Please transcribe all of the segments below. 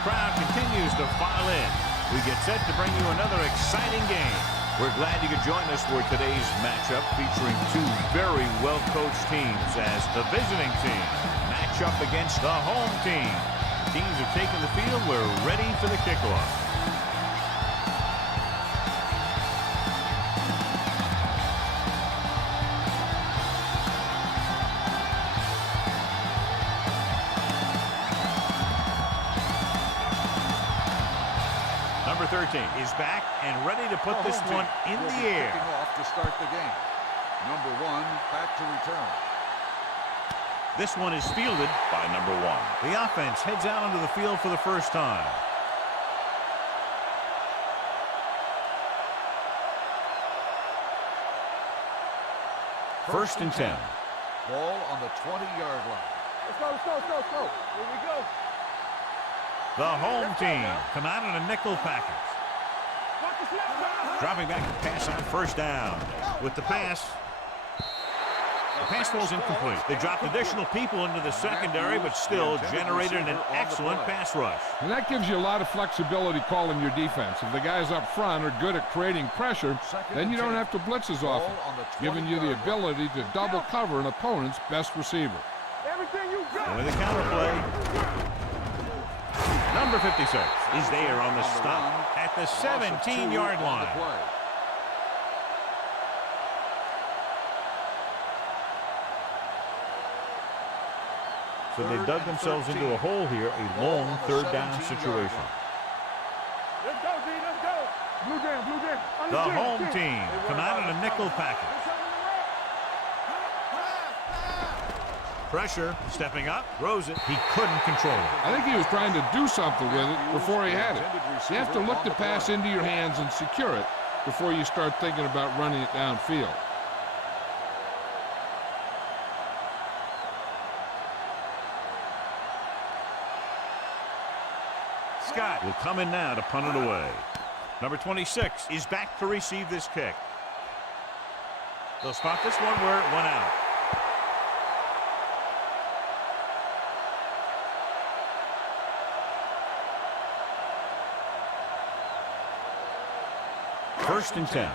crowd continues to file in. We get set to bring you another exciting game. We're glad you could join us for today's matchup featuring two very well-coached teams as the visiting team match up against the home team. Teams have taken the field. We're ready for the kickoff. Number 13 is back and ready to put this one in the air. Kicking off to start the game. Number 1 back to return. This one is fielded by number 1. The offense heads out onto the field for the first time. First and 10. Ball on the 20-yard line. Let's go. Here we go. The home team come out in a nickel package. Dropping back to pass on first down. With the pass. The pass falls incomplete. They dropped additional people into the secondary, but still generated an excellent pass rush. And that gives you a lot of flexibility calling your defense. If the guys up front are good at creating pressure, then you don't have to blitz as often, giving you the ability to double cover an opponent's best receiver. Everything you got. With a counter play. Number 56 is there on the stop at the 17-yard line. So they dug themselves into a hole here, a long third down situation. Let's go, D. Let's go. Blue jam. The home team come out in a nickel package. Pressure, stepping up, throws it. He couldn't control it. I think he was trying to do something with it before he had it. You have to look the pass into your hands and secure it before you start thinking about running it downfield. Scott will come in now to punt it away. Number 26 is back to receive this kick. They'll spot this one where it went out. First and 10.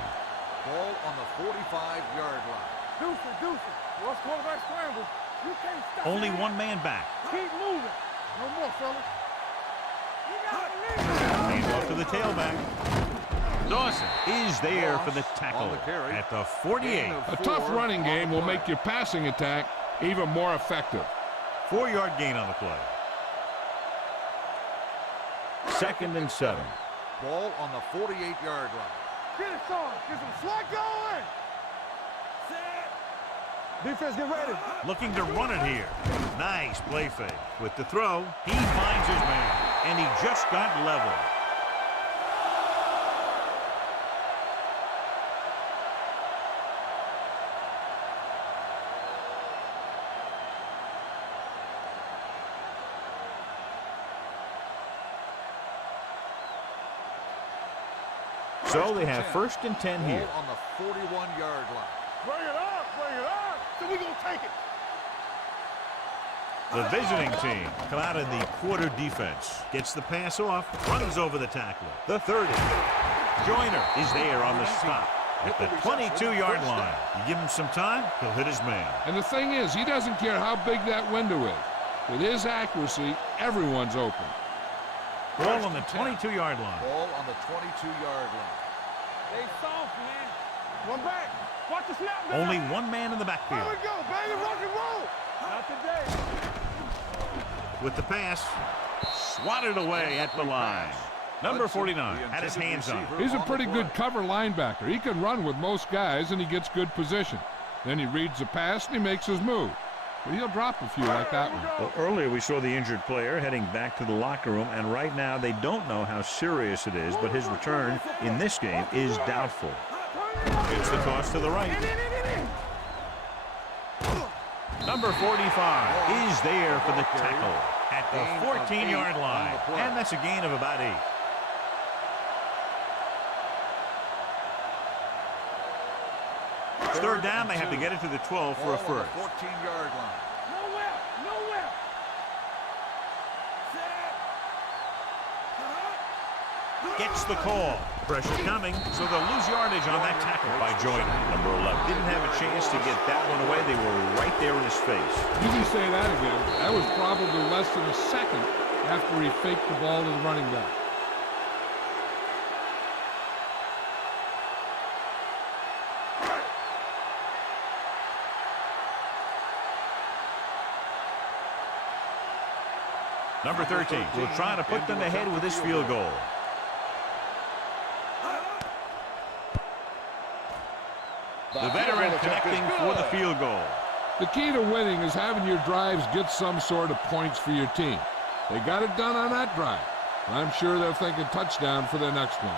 Ball on the 45-yard line. Deuce. Once quarterback scrambles, you can't stop. Only one man back. Keep moving. No more, fellas. Hands off to the tailback. Dawson is there for the tackle at the 48. A tough running game will make your passing attack even more effective. 4-yard gain on the play. Second and 7. Ball on the 48-yard line. Get it, son. Get some slot going. Defense, get ready. Looking to run it here. Nice play fake. With the throw, he finds his man, and he just got leveled. So they have first and 10 here. Ball on the 41-yard line. Bring it up. So we gonna take it. The visiting team come out in the quarter defense. Gets the pass off, runs over the tackler. The 30. Joyner is there on the stop at the 22-yard line. You give him some time, he'll hit his man. And the thing is, he doesn't care how big that window is. With his accuracy, everyone's open. Ball on the 22-yard line. Ball on the 22-yard line. They soft, man. One back. Watch the snap down. Only one man in the backfield. Here we go, baby. Rock and roll. Not today. With the pass, swatted away at the line. Number 49 had his hands on. He's a pretty good cover linebacker. He can run with most guys, and he gets good position. Then he reads the pass, and he makes his move. But he'll drop a few like that one. Well, earlier we saw the injured player heading back to the locker room, and right now they don't know how serious it is, but his return in this game is doubtful. It's the toss to the right. Number 45 is there for the tackle at the 14-yard line, and that's a gain of about 8. Third down, they have to get it to the 12 for a first. 14-yard line. Nowhere. Gets the call. Pressure coming, so they'll lose yardage on that tackle by Joyner. Number 11 didn't have a chance to get that one away. They were right there in his face. You can say that again. That was probably less than a second after he faked the ball to the running back. Number 13 will try to put them ahead with this field goal. The veteran connecting for the field goal. The key to winning is having your drives get some sort of points for your team. They got it done on that drive. I'm sure they're thinking touchdown for their next one.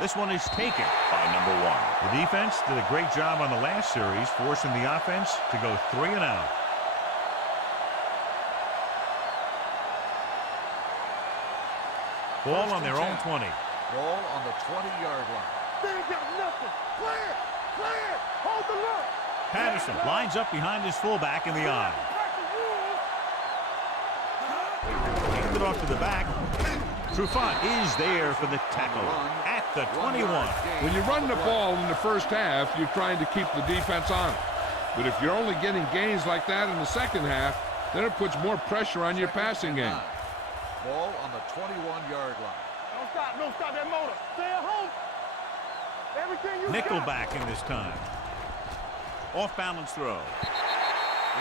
This one is taken by number 1. The defense did a great job on the last series, forcing the offense to go 3 and out. Ball on their own 20. Ball on the 20-yard line. They ain't got nothing. Clear! Clear! Hold the look! Patterson lines up behind his fullback in the eye. Hand it off to the back. Trufant is there for the tackle at the 21. When you run the ball in the first half, you're trying to keep the defense on it. But if you're only getting gains like that in the second half, then it puts more pressure on your passing game. Ball on the 21-yard line. Don't stop that motor. Stay at home. Everything you Nickel got. back in this time. Off balance throw.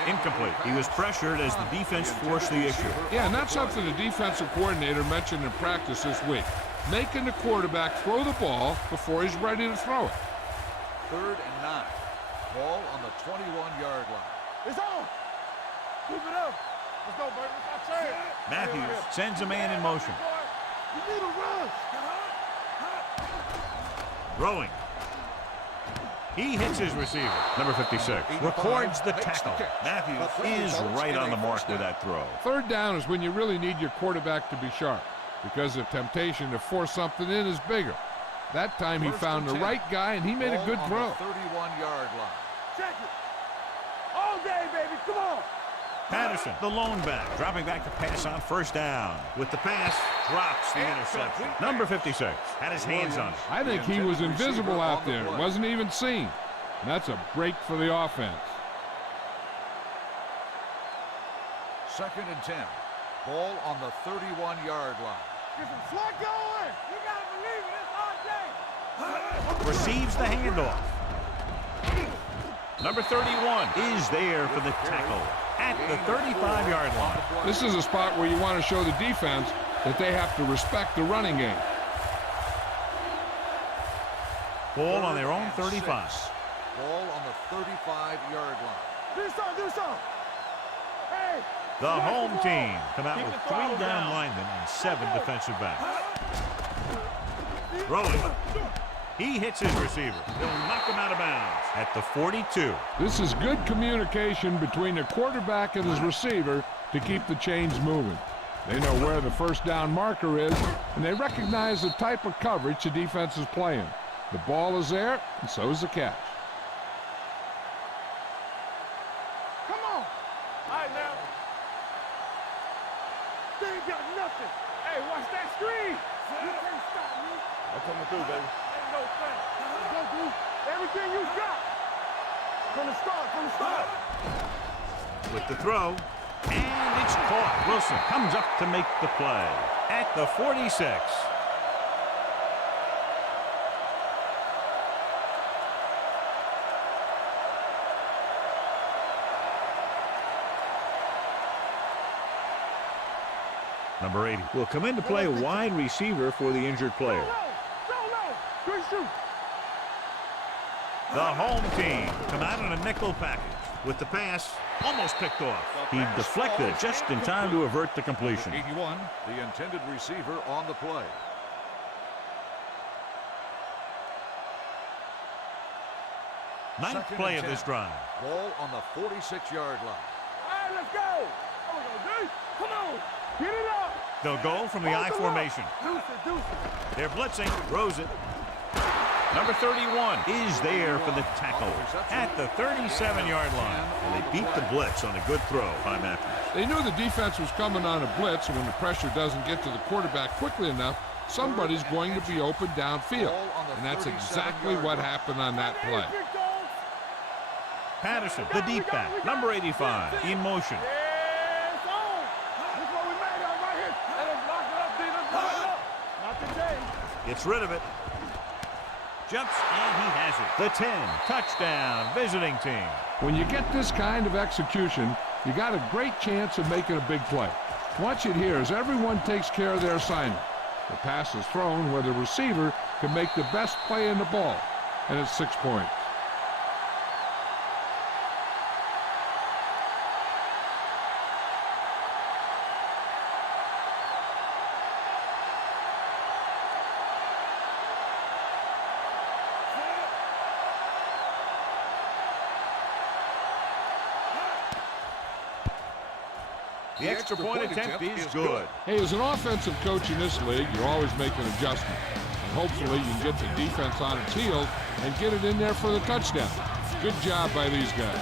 Incomplete. He was pressured as the defense forced the issue. Yeah, and that's something the defensive coordinator mentioned in practice this week. Making the quarterback throw the ball before he's ready to throw it. 3rd and 9. Ball on the 21-yard line. It's on. Keep it up. Let's go, baby. It's our turn. Matthews sends a man in motion. You need a run. Throwing. He hits his receiver. Number 56 records the tackle. Matthews is right on the mark with that throw. 3rd down is when you really need your quarterback to be sharp, because the temptation to force something in is bigger. That time he found the right guy, and he made a good throw. 31-yard line. Check it. All day, baby. Come on. Patterson, the lone back, dropping back to pass on 1st down. With the pass, drops the interception. Number 56 had his hands on it. I think he was invisible out there. It wasn't even seen. And that's a break for the offense. 2nd and 10. Ball on the 31-yard line. Get some slug going. You got to believe it. It's all day. Receives the handoff. Number 31 is there for the tackle at the 35-yard line. This is a spot where you want to show the defense that they have to respect the running game. Ball on their own 35. Ball on the 35-yard line. Do something. Hey. The home team come out with 3 down linemen and 7 defensive backs. Throwing. He hits his receiver. He'll knock him out of bounds at the 42. This is good communication between the quarterback and his receiver to keep the chains moving. They know where the 1st down marker is, and they recognize the type of coverage the defense is playing. The ball is there, and so is the catch. Come on. All right, now. They ain't got nothing. Hey, watch that screen. You can't stop me. I'm coming through, baby. Ain't no thing. Go through everything you got. From the start. With the throw, and it's caught. Wilson comes up to make the play at the 46. Number 80 will come in to play wide receiver for the injured player. Good shoot. The home team come out in a nickel package. With the pass, almost picked off. He deflected just in time to avert the completion. 81, the intended receiver on the play. Ninth play of this drive. Ball on the 46-yard line. Hey, go. There we go, D. Come on. Get it up. They'll go from the I formation. Deuce it. They're blitzing. Throws it. Number 31 is there for the tackle at the 37-yard line. And they beat the blitz on a good throw by Matthews. They knew the defense was coming on a blitz, and when the pressure doesn't get to the quarterback quickly enough, somebody's going to be open downfield. And that's exactly what happened on that play. Patterson, the deep back, number 85, in motion. It's on. This is what we made of right here. Let us lock it up, D. Let's lock it up. Not today. Gets rid of it. Jumps, and he has it. The 10, touchdown, visiting team. When you get this kind of execution, you got a great chance of making a big play. Watch it here as everyone takes care of their assignment. The pass is thrown where the receiver can make the best play in the ball, and it's 6 points. The extra point attempt is good. Hey, as an offensive coach in this league, you're always making adjustments. And hopefully you can get the defense on its heels and get it in there for the touchdown. Good job by these guys.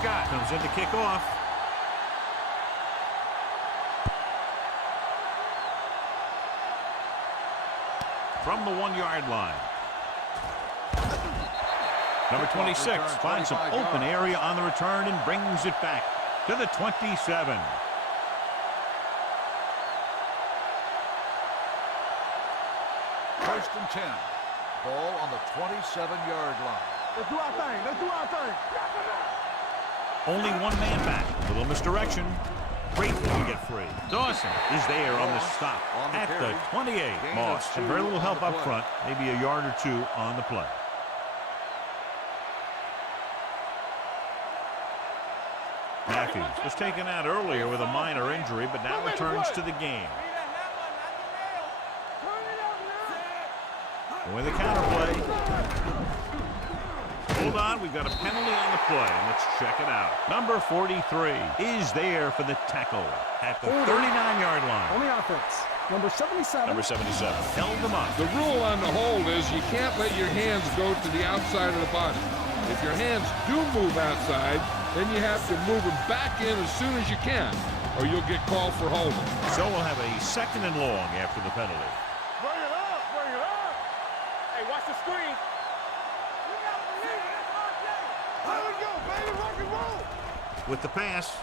Scott comes in to kick off. From the 1-yard line. Number 26 finds some open area on the return and brings it back to the 27. First and 10. Ball on the 27-yard line. Let's do our thing. Let's do our thing. Only one man back. Little misdirection. Grateful to get free. Dawson is there on the stop at the 28. Moss had very little help up front, maybe a yard or two on the play. Matthews was taken out earlier with a minor injury, but now returns to the game. Going the counter play. Hold on, we've got a penalty on the play. Let's check it out. Number 43 is there for the tackle at the 39-yard line. On the offense, number 77. Number 77 held them up. The rule on the hold is you can't let your hands go to the outside of the body. If your hands do move outside, then you have to move them back in as soon as you can, or you'll get called for holding. So we'll have a 2nd and long after the penalty. Bring it up. Bring it up. Hey, watch the screen. There we go, baby. Rock and roll. With the pass.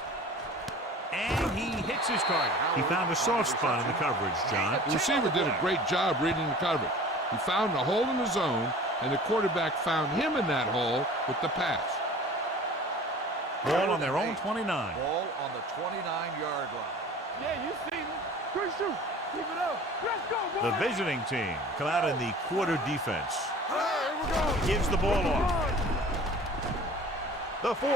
And he hits his target. He found a soft spot in the coverage, John. The receiver did a great job reading the coverage. He found a hole in the zone, and the quarterback found him in that hole with the pass. Ball on their own 29. Ball on the 29-yard line. Yeah, you see me. Good shoot. Keep it up. Let's go, boy. The visiting team come out in the quarter defense. Hey, here we go. Gives the ball off. The 40.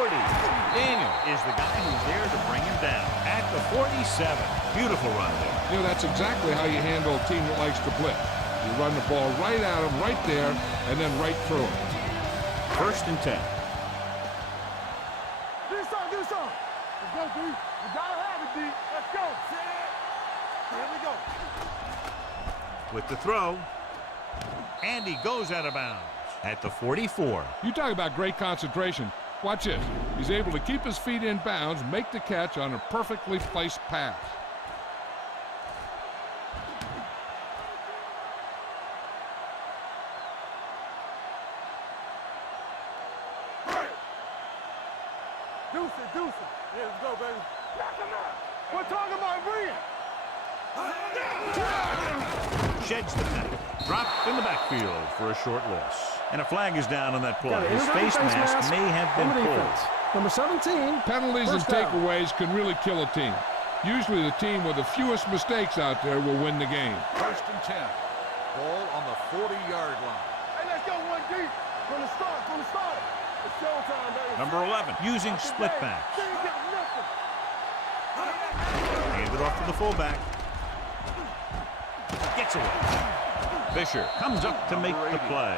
Daniel is the guy who's there to bring him down at the 47. Beautiful run there. You know, that's exactly how you handle a team that likes to blitz. You run the ball right at them, right there, and then right through them. 1st and 10. Do something. Let's go, D. You gotta have it, D. Let's go. Here we go. With the throw. And he goes out of bounds at the 44. You talk about great concentration. Watch this. He's able to keep his feet in bounds, make the catch on a perfectly placed pass. Deuce it. Yeah, let's go, baby. We're talking about bringing. Sheds the pack. Dropped in the backfield for a short loss. And a flag is down on that play. Got it. His face mask may have been on the pulled. defense. Number 17. Penalties and First down. takeaways can really kill a team. Usually the team with the fewest mistakes out there will win the game. 1st and 10. Ball on the 40-yard line. Hey, let's go, 1 deep. From the start. It's showtime, baby. Number 11 using split backs. They ain't got nothing. Hand it off to the fullback. Gets away. Fisher comes up to make the play.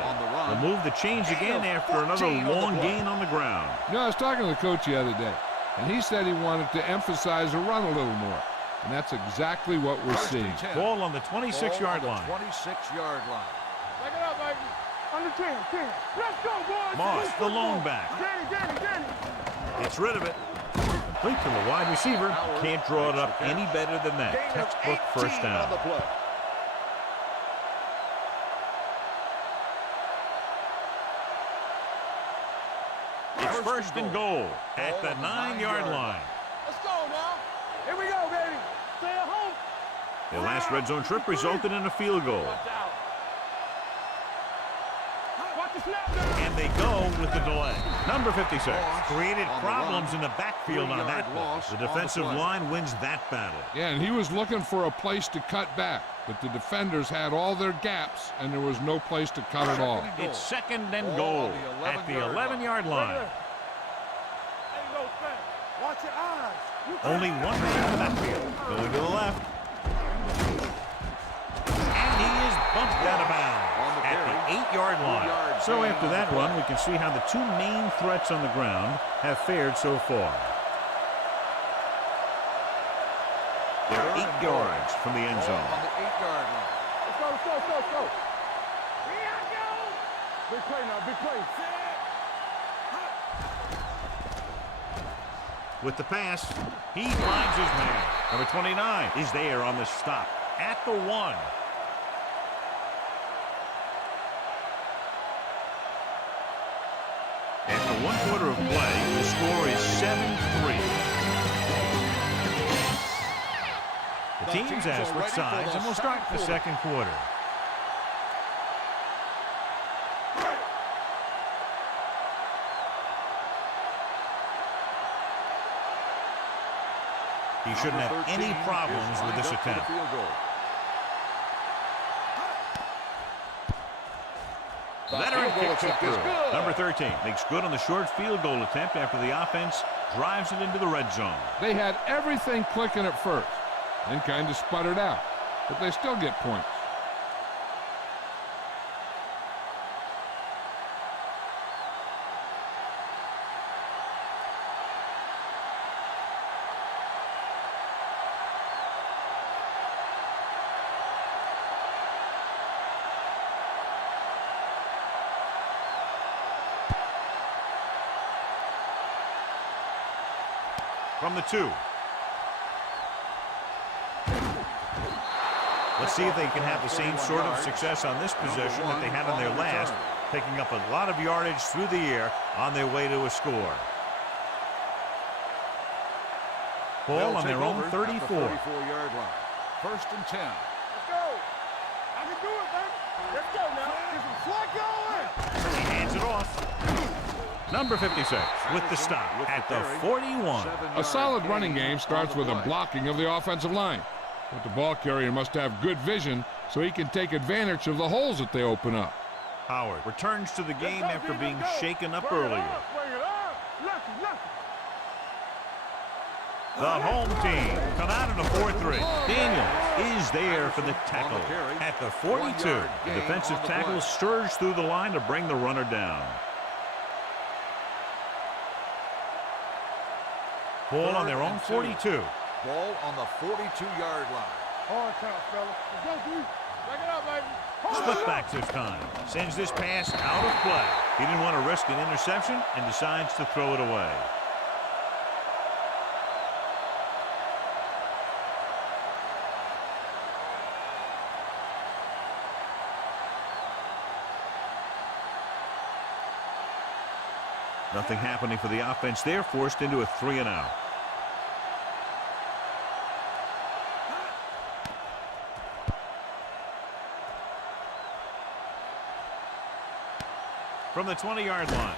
The move the change again after another long gain on the ground. You know, I was talking to the coach the other day, and he said he wanted to emphasize the run a little more. And that's exactly what we're seeing. Ball on the 26-yard line. 26-yard line. Back it up, baby. Under 10, 10. Let's go, boys. Moss, the lone back. Danny. Gets rid of it. Complete to the wide receiver. Can't draw it up any better than that. Textbook first down. It's first and goal at the 9-yard line. Let's go now. Here we go, baby. Stay at home. Their last red zone trip resulted in a field goal. Watch the snap down. And they go with the delay. Number 56 created problems in the backfield on that play. The defensive line wins that battle. Yeah, and he was looking for a place to cut back, but the defenders had all their gaps, and there was no place to cut at all. It's second and goal at the 11-yard line. Ain't no thing. Watch your eyes. Only one man in the backfield. Going to the left. And he is bumped out of bounds at the 8-yard line. So after that run, we can see how the two main threats on the ground have fared so far. They're 8 yards from the end zone. On the 8-yard line. Let's go. Here I go. Big play now, big play. With the pass, he finds his man. Number 29 is there on the stop at the 1. After 1 quarter of play, the score is 7-3. The teams have switched sides, and we'll start the second quarter. He shouldn't have any problems with this attempt. Veteran kicks it through. Number 13 makes good on the short field goal attempt after the offense drives it into the red zone. They had everything clicking at first, then kind of sputtered out, but they still get points. From the 2. Let's see if they can have the same sort of success on this possession that they had on their last, picking up a lot of yardage through the air on their way to a score. Ball on their own 34. 34-yard line. First and 10. Let's go. I can do it, baby. Let's go now. Get some slack going. He hands it off. Number 56 with the stop at the 41. A solid running game starts with a blocking of the offensive line. But the ball carrier must have good vision so he can take advantage of the holes that they open up. Howard returns to the game after being shaken up earlier. Bring it up. Lucky. The home team come out in a 4-3. Daniels is there for the tackle at the 42. The defensive tackle surged through the line to bring the runner down. Ball on their own 42. Ball on the 42-yard line. Hard count, fella. Let's go, dude. Back it up, baby. Split back this time. Sends this pass out of play. He didn't want to risk an interception and decides to throw it away. Nothing happening for the offense. They're forced into a 3-and-out. From the 20-yard line.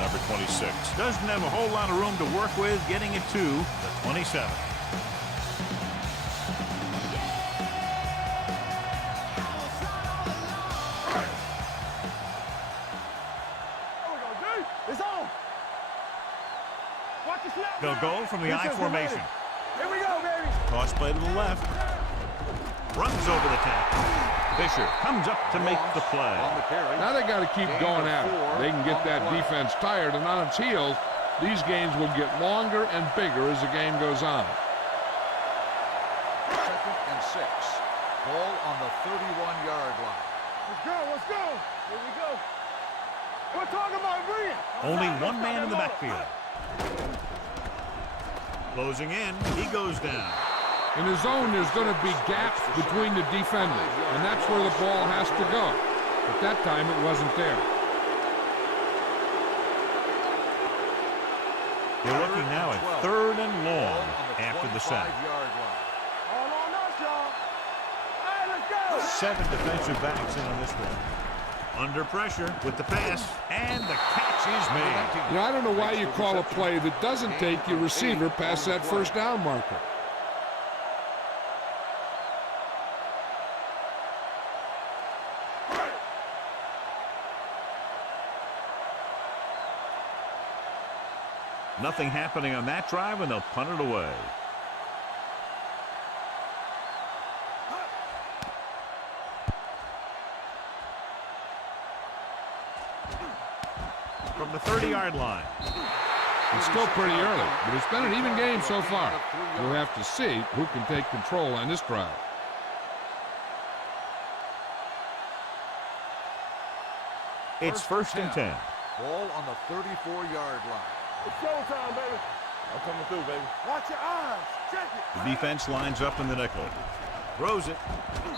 Number 26 doesn't have a whole lot of room to work with, getting it to the 27. It's on. Watch They'll go from the I formation. Here we go, baby. Toss play to the left. Runs over the tackle. Fisher comes up to make the play. Now they got to keep going at it. They can get that defense tired and on its heels. These games will get longer and bigger as the game goes on. 2nd and 6. Ball on the 31-yard line. Let's go, let's go. Here we go. We're talking about bringing. Only one man in the backfield. Closing in, he goes down. In the zone, there's going to be gaps between the defenders, and that's where the ball has to go. But that time, it wasn't there. They're looking now at 3rd and long after the sack. All on us, y'all. All right, let's go. 7 defensive backs in on this one. Under pressure with the pass, and the catch is made. You know, I don't know why you call a play that doesn't take your receiver past that first down marker. Nothing happening on that drive, and they'll punt it away. From the 30-yard line. It's still pretty early, but it's been an even game so far. We'll have to see who can take control on this drive. It's 1st and 10. Ball on the 34-yard line. It's showtime, baby. I'm coming through, baby. Watch your eyes. Check it. The defense lines up in the nickel. Throws it.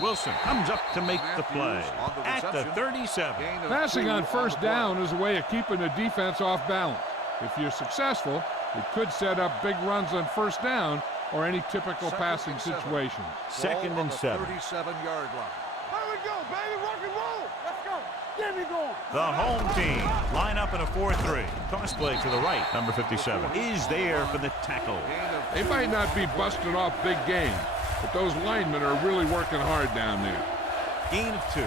Wilson comes up to make the play at the 37. Passing on first down is a way of keeping the defense off balance. If you're successful, it could set up big runs on first down or any typical passing situation. 2nd and 7. 37-yard line. Here we go, baby. Rock and roll. Let's go. Get me going. The home team line up in a 4-3. Toss play to the right. Number 57 is there for the tackle. They might not be busting off big game, but those linemen are really working hard down there. Gain of 2.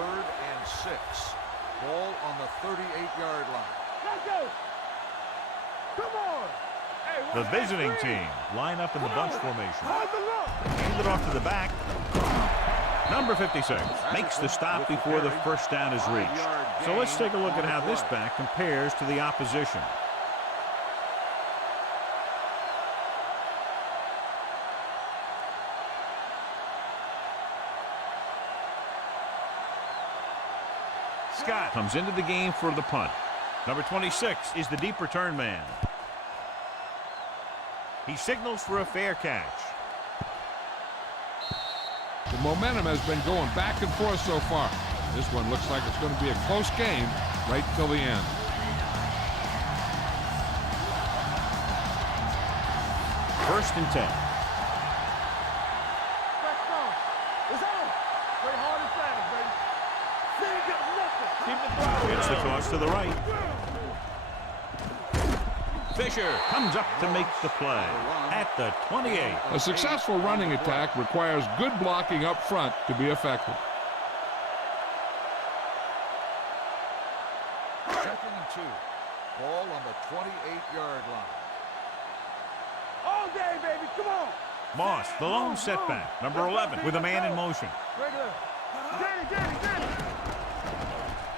3rd and 6. Ball on the 38-yard line. Let's go. Come on. Hey, The visiting team line up in the bunch formation. Hold the look. Hand it off to the back. Number 56 makes the stop before the first down is reached. So let's take a look at how this back compares to the opposition. Scott comes into the game for the punt. Number 26 is the deep return man. He signals for a fair catch. The momentum has been going back and forth so far. This one looks like it's going to be a close game right till the end. First and 10. Let's go. It's on. Play hard and fast, baby. See you get nothing. Keep the drive. Gets the toss to the right. Fisher comes up to make the play at the 28. A successful running attack requires good blocking up front to be effective. 2nd and 2. Ball on the 28-yard line. All day, baby. Come on. Moss, the lone setback. Number 11 with a man in motion. Regular. Danny.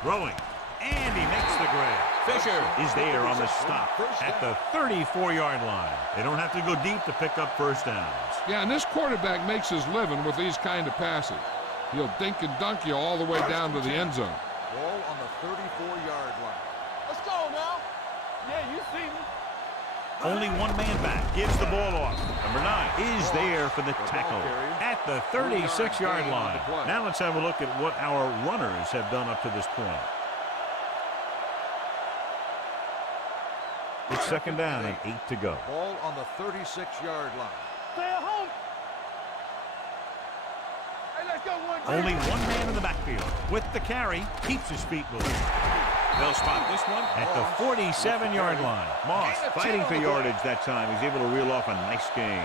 Throwing. And he makes the grab. Fisher is there on the stop at the 34-yard line. They don't have to go deep to pick up first downs. Yeah, and this quarterback makes his living with these kind of passes. He'll dink and dunk you all the way down to the end zone. Ball on the 34-yard line. Let's go now. Yeah, you see me. Only one man back. Gives the ball off. Number 9 is there for the tackle at the 36-yard line. Now let's have a look at what our runners have done up to this point. It's 2nd down and 8 to go. Ball on the 36-yard line. Stay at home. Hey, let's go. Only one man in the backfield. With the carry, keeps his feet moving. They'll spot this one at the 47-yard line. Moss fighting for yardage that time. He's able to reel off a nice gain.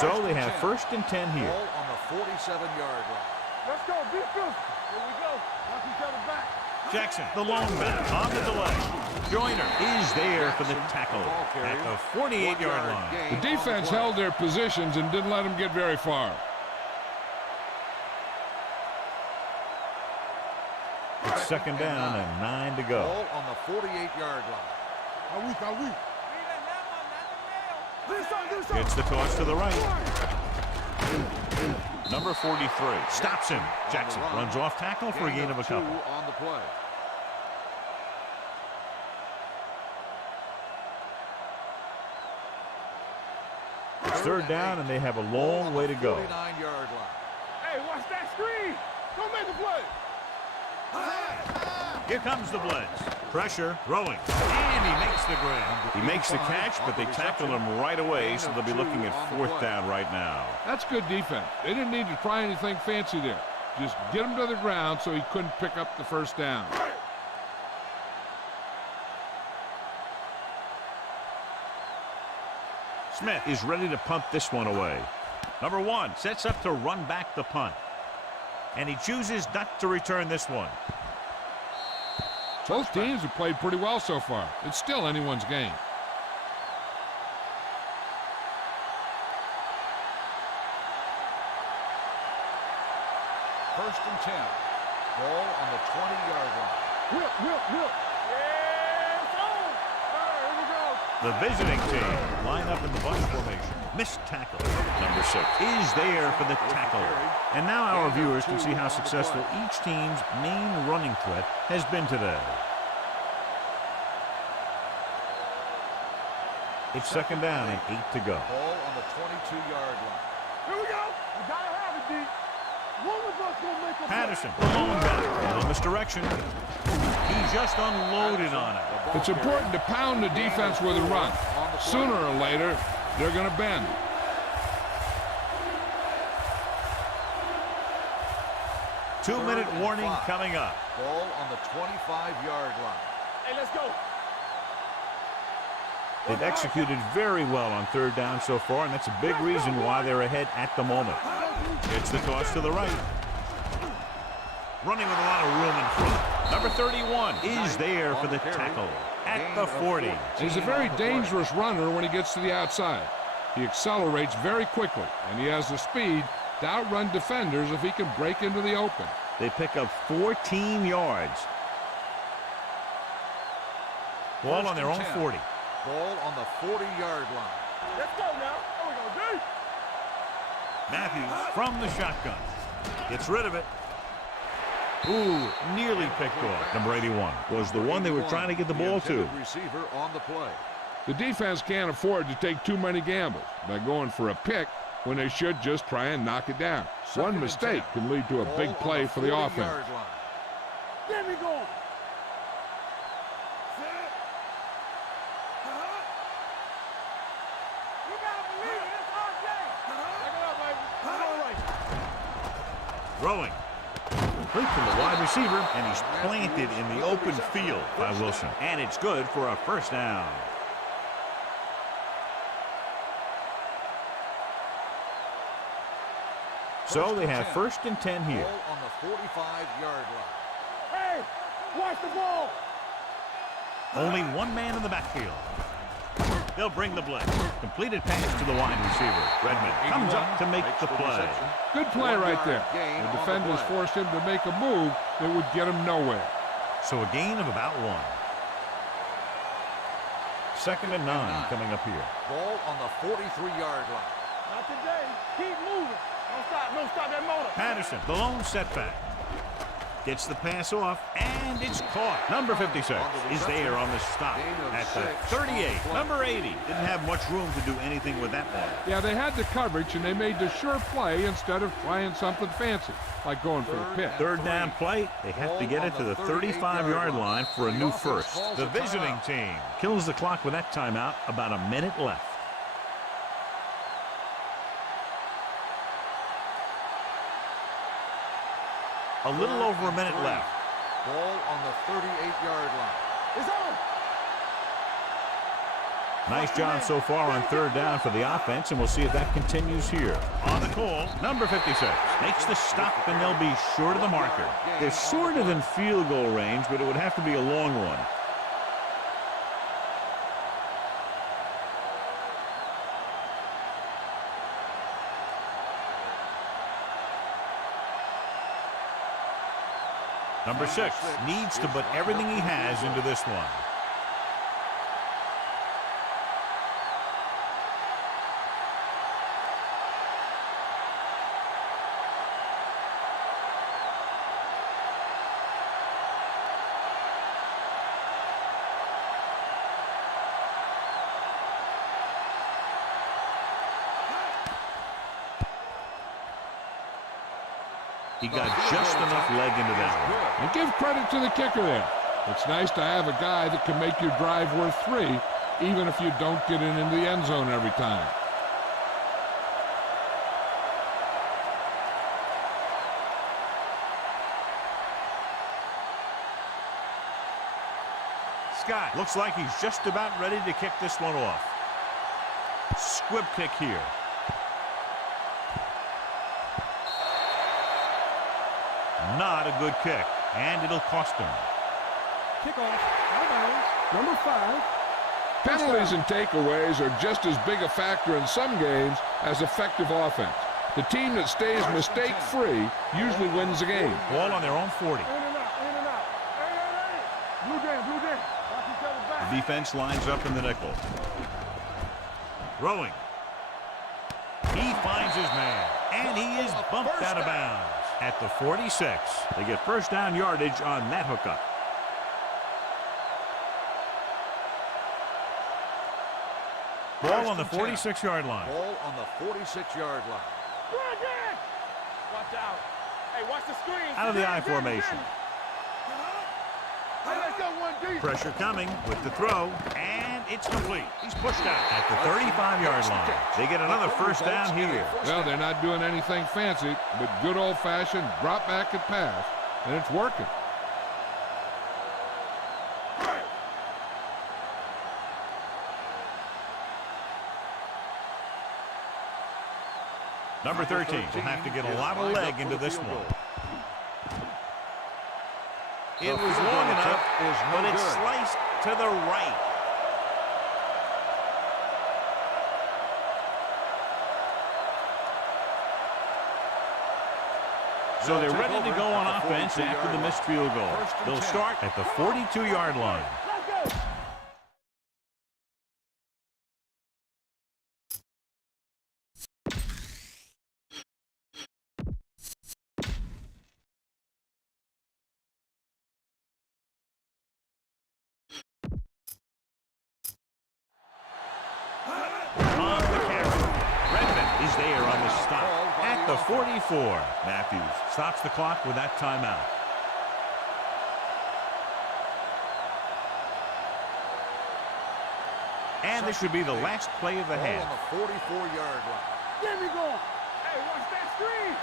So they have 1st and 10 here. Ball on the 47-yard line. Let's go. Be physical. Here we go. Watch each other back. Jackson, the lone back, on the delay. Joyner is there for the tackle at the 48-yard line. The defense held their positions and didn't let them get very far. It's second down and 9 to go. Ball on the 48-yard line. How weak? It's the toss to the right. Number 43 stops him. Jackson runs off tackle for a gain of a couple. On the play. It's third down, and they have a long way to go. 49-yard line. Hey, watch that screen. Don't make a play. Here comes the blitz. Pressure, throwing, and he makes the grab. He makes the catch, but they tackle him right away, so they'll be looking at fourth down right now. That's good defense. They didn't need to try anything fancy there. Just get him to the ground so he couldn't pick up the first down. Smith is ready to punt this one away. Number 1 sets up to run back the punt. And he chooses not to return this one. Both teams have played pretty well so far. It's still anyone's game. First and 10. Ball on the 20-yard line. Whip. Yeah, it's on. All right, here we go. The visiting team line up in the bunch formation. Missed tackle. Number 6 is there for the tackle. And now our viewers can see how successful each team's main running threat has been today. It's second down and 8 to go. Ball on the 22-yard line. Here we go. We gotta have it, D. One of us gonna make a play. Patterson, alone back, on this direction. He just unloaded on it. It's important to pound the defense with a run. Sooner or later, they're going to bend. Two-minute warning coming up. Ball on the 25-yard line. Hey, let's go. They've executed very well on third down so far, and that's a big reason why they're ahead at the moment. It's the toss to the right. Running with a lot of room in front. Number 31 is there for the tackle at the 40. He's a very dangerous runner when he gets to the outside. He accelerates very quickly, and he has the speed to outrun defenders if he can break into the open. They pick up 14 yards. Ball on their own 40. Ball on the 40-yard line. Let's go now. There we go, D. Matthews from the shotgun. Gets rid of it. Ooh, nearly picked off. Number 81 was the one they were trying to get the ball to. Receiver on the play. The defense can't afford to take too many gambles by going for a pick when they should just try and knock it down. One mistake can lead to a big play for the offense. Get me going. You gotta believe it. It's our game. Check it out, baby. It's all right. Throwing. Complete from the wide receiver, and he's planted in the open field by Wilson. And it's good for a first down. So they have first and 10 here. Ball on the 45-yard line. Hey, watch the ball. Only one man in the backfield. They'll bring the blitz. Completed pass to the wide receiver. Redmond comes up to make the play. Good play right there. The defenders forced him to make a move that would get him nowhere. So a gain of about 1. Second and 9 coming up here. Ball on the 43-yard line. Not today. Keep moving. Don't stop that motor. Patterson, the lone setback. Gets the pass off, and it's caught. Number 56 is there on the stop at the 38. Number 80 didn't have much room to do anything with that one. Yeah, they had the coverage, and they made the sure play instead of trying something fancy, like going for the pick. Third down play, they have to get it to the 35-yard line for a new first. The visiting team kills the clock with that timeout, about a minute left. A little over a minute left. Ball on the 38-yard line. It's on. Nice job so far on third down for the offense, and we'll see if that continues here. On the call, number 56 makes the stop, and they'll be short of the marker. They're sort of in field goal range, but it would have to be a long one. Number 6 needs to put everything he has into this one. He got just enough leg into that one. And give credit to the kicker there. It's nice to have a guy that can make your drive worth 3, even if you don't get it into the end zone every time. Scott looks like he's just about ready to kick this one off. Squib kick here. Not a good kick, and it'll cost him. Kickoff, out of bounds, number 5. Penalties and takeaways are just as big a factor in some games as effective offense. The team that stays mistake-free usually wins the game. Ball on their own 40. In and out, in and out. Hey. Blue jam, blue jam. Watch each other's back. The defense lines up in the nickel. Throwing. He finds his man, and he is bumped out of bounds at the 46. They get first down yardage on that hookup. Ball on the 46-yard line. Ball on the 46-yard line. Watch out. Hey, watch the screen. Out of the I formation. Hey, let's go one deep. Pressure coming with the throw, and it's complete. He's pushed out at the 35-yard line. They get another first down here. Well, they're not doing anything fancy, but good old-fashioned drop back and pass, and it's working. Number 13 will have to get a lot of leg into this one. It was long enough, but it's sliced to the right. So they're ready to go on offense after the missed field goal. They'll start at the 42-yard line. Is there on the stop at the 44. Matthews stops the clock with that timeout. And this should be the last play of the half. On the 44-yard line. There we go. Hey, watch that screen.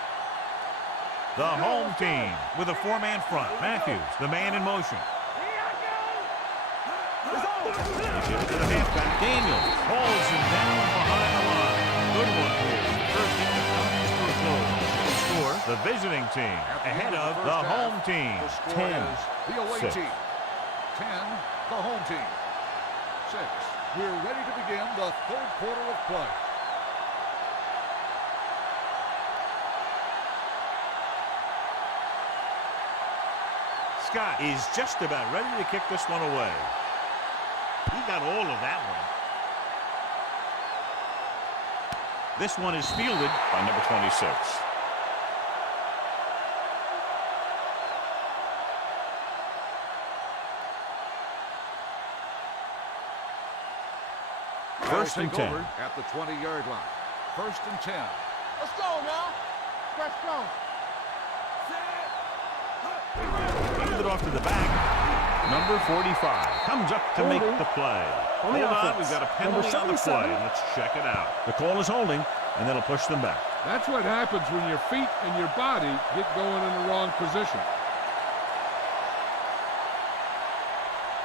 The home team with a 4-man front. Matthews, the man in motion. He gives it to the halfback. Daniels holds him down behind the line. Good one here. First down comes to a close. The score, the visiting team ahead of the home team. 10. The away 6. team. 10. The home team. 6. We're ready to begin the third quarter of play. Scott is just about ready to kick this one away. He got all of that one. This one is fielded by number 26. First and 10. At the 20-yard line. First and 10. Let's go now. Let's go. Hand it off to the back. Number 45 comes up to make the play. Hold on, we've got a penalty on the play. Let's check it out. The call is holding, and that'll push them back. That's what happens when your feet and your body get going in the wrong position.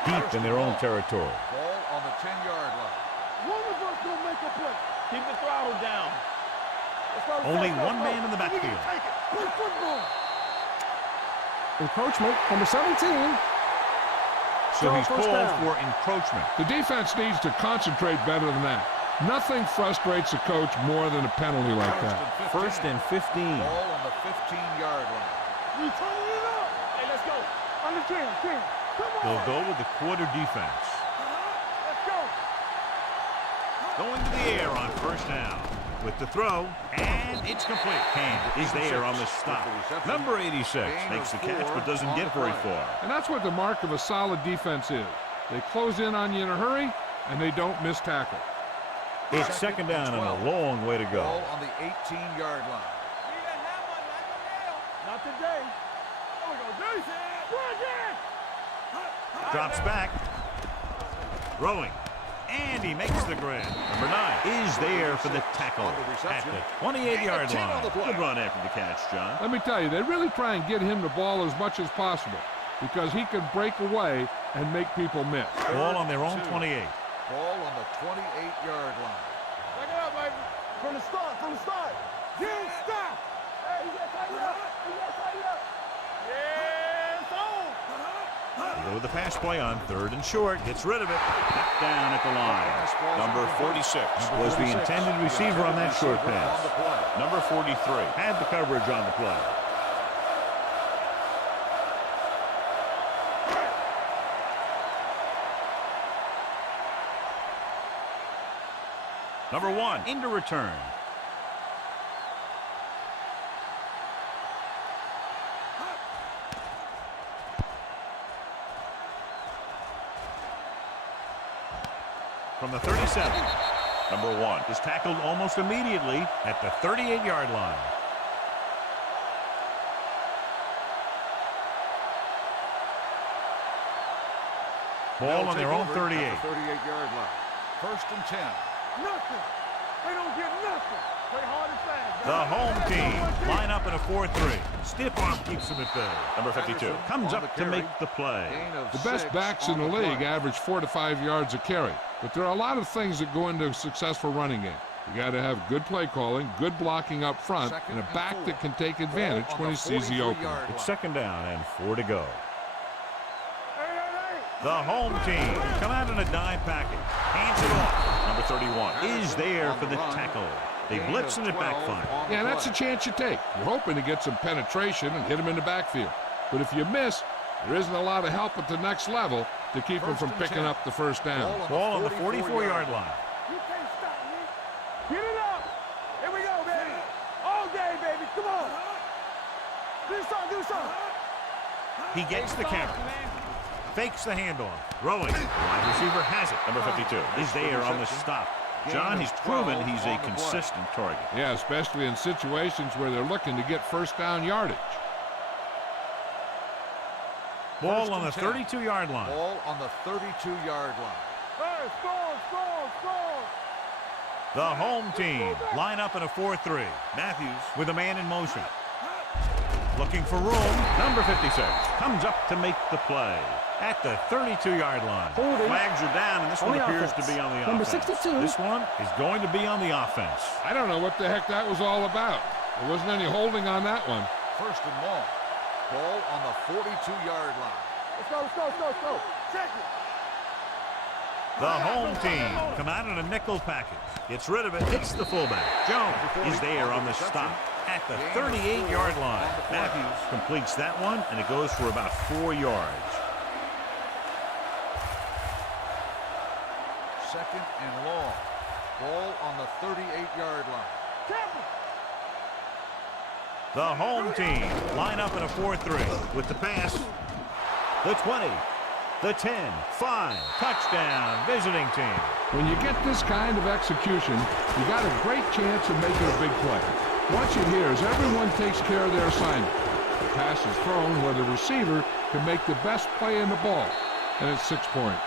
Deep in their own territory. Ball on the 10-yard line. One of us gonna make a play. Keep the throttle down. Only one man in the backfield. Play football. Encroachment, number 17. So he's First called down. for encroachment. The defense needs to concentrate better than that. Nothing frustrates a coach more than a penalty like that. First and 15. Ball on the 15-yard line. We turning it up. Hey, let's go. Under 10. Come on. They'll go with the quarter defense. Let's go. Going to the air on first down. With the throw, and it's complete. Hand is there on the stop. Number 86 makes the catch but doesn't get very far. And that's what the mark of a solid defense is. They close in on you in a hurry, and they don't miss tackle. It's second down and a long way to go. Ball on the 18-yard line. Not today. There we go. Deuce. Drops back. Throwing. And he makes the grab. Number 9 is there for the tackle at the 28-yard line. Good run after the catch, John. Let me tell you, they really try and get him the ball as much as possible because he can break away and make people miss. Ball on their own 28. Ball on the 28-yard line. Check it out, baby. From the start. Don't stop. Hey, you got to tighten up. Yeah, it's on. They go with the pass play on third and short. Gets rid of it. Knocked down at the line. Number 46 was the intended receiver on that short pass. Number 43 had the coverage on the play. Number 1 into return. From the 37, number 1 is tackled almost immediately at the 38-yard line. Ball on their own 38. 38-yard line. First and 10. Nothing. They don't get nothing. Play hard and fast. The home team line up in a 4-3. Stiff arm keeps them at bay. Number 52 comes up to make the play. The best backs in the league average 4 to 5 yards a carry. But there are a lot of things that go into a successful running game. You got to have good play calling, good blocking up front, and a back that can take advantage when he sees the opening. It's second down and 4 to go. The home team come out in a dime package. Hands it off. Number 31 is there for the tackle. They blitz and it backfires. Yeah, that's a chance you take. You're hoping to get some penetration and hit him in the backfield. But if you miss, there isn't a lot of help at the next level to keep him from picking up the first down. Ball on the 44-yard line. You can't stop me. Get it up. Here we go, baby. All day, baby. Come on. Do something. He gets the carry. Fakes the handoff. Throwing. The wide receiver has it. Number 52 is there on the stop. John, he's proven he's a consistent target. Yeah, especially in situations where they're looking to get first down yardage. Ball on the 32-yard line. Ball on the 32-yard line. Hey, score. The home team line up in a 4-3. Matthews with a man in motion. Looking for room. Number 56 comes up to make the play at the 32-yard line. Holding. Flags are down, and this one appears to be on the Number offense. 62. This one is going to be on the offense. I don't know what the heck that was all about. There wasn't any holding on that one. First and long. Ball on the 42-yard line. Let's go. Check it. The home team come out in a nickel package. Gets rid of it. Hits the fullback. Jones is there on the stop at the 38-yard line. Matthews completes that one, and it goes for about 4 yards. Second and long. Ball on the 38-yard line. The home team line up in a 4-3 with the pass. The 20, the 10, 5, touchdown, visiting team. When you get this kind of execution, you got a great chance of making a big play. Watch it here as everyone takes care of their assignment. The pass is thrown where the receiver can make the best play in the ball, and it's 6 points.